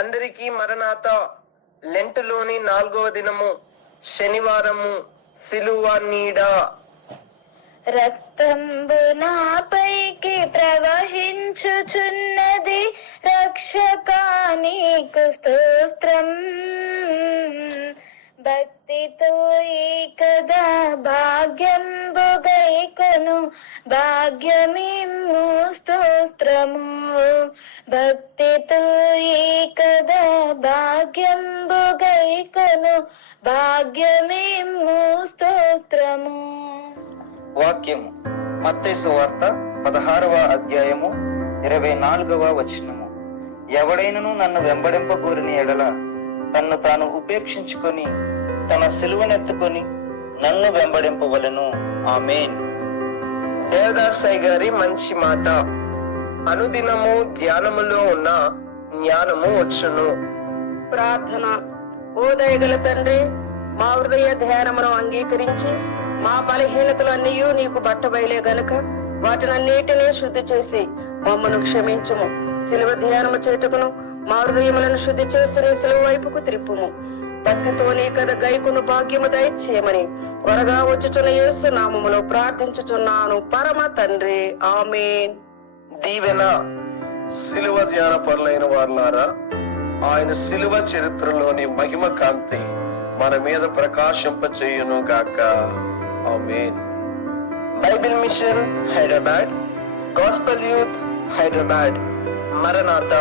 అందరికీ మరణాత లెంటులోని 4వ దినము శనివారము సిలువ నీడ. రక్తంబు నాపైకి ప్రవహించుచున్నది, రక్షకా నీకు స్తోత్రం. భక్తితో ఈ కదా భాగ్యంబు గైకొను, భాగ్యమిమ్ము స్తోత్రము. భక్తితో ఈ కదా భాగ్యంబు గైకొను, భాగ్యమిమ్ము స్తోత్రము. వాక్యము మత్తయి సువార్త 16వ అధ్యాయము 24వ వచనము. ఎవడైనను నన్ను వెంబడింపగోరిన ఎడల తన్ను తాను ఉపేక్షించుకొని తన సిలువనెత్తుకొని నన్ను వెంబడింపవలెను. ఆమేన్. దేవదాసయ్య గారి మంచి మాట. అనుదినము ధ్యానములో ఉన్న జ్ఞానము వచ్చును. ప్రార్థన. ఓ దయగల తండ్రి, మా హృదయ ధ్యానమును అంగీకరించి మా బలహీనతలన్నీ నీకు బట్టబయలే గనుక వాటినన్నిటినీ శుద్ధి చేసి మమ్మను క్షమించుము. సిలువ ధ్యానము చేటుకును మా హృదయములను శుద్ధి చేసి నీ సిలువ వైపుకు త్రిప్పుము. భక్తితో నీ కథ గైకును భాగ్యము దయచేయమని త్వరగా వచ్చుచున్న యేసు నామములో ప్రార్థించుచున్నాను పరమ తండ్రి. ఆమేన్. దీవెన. సిలువ ధ్యాన పరులైన వారులారా, ఆయన సిలువ చరిత్రలోని మహిమ కాంతి మన మీద ప్రకాశింప చేయును గాక. Amen. Bible mission Hyderabad, gospel youth Hyderabad. మరణాత.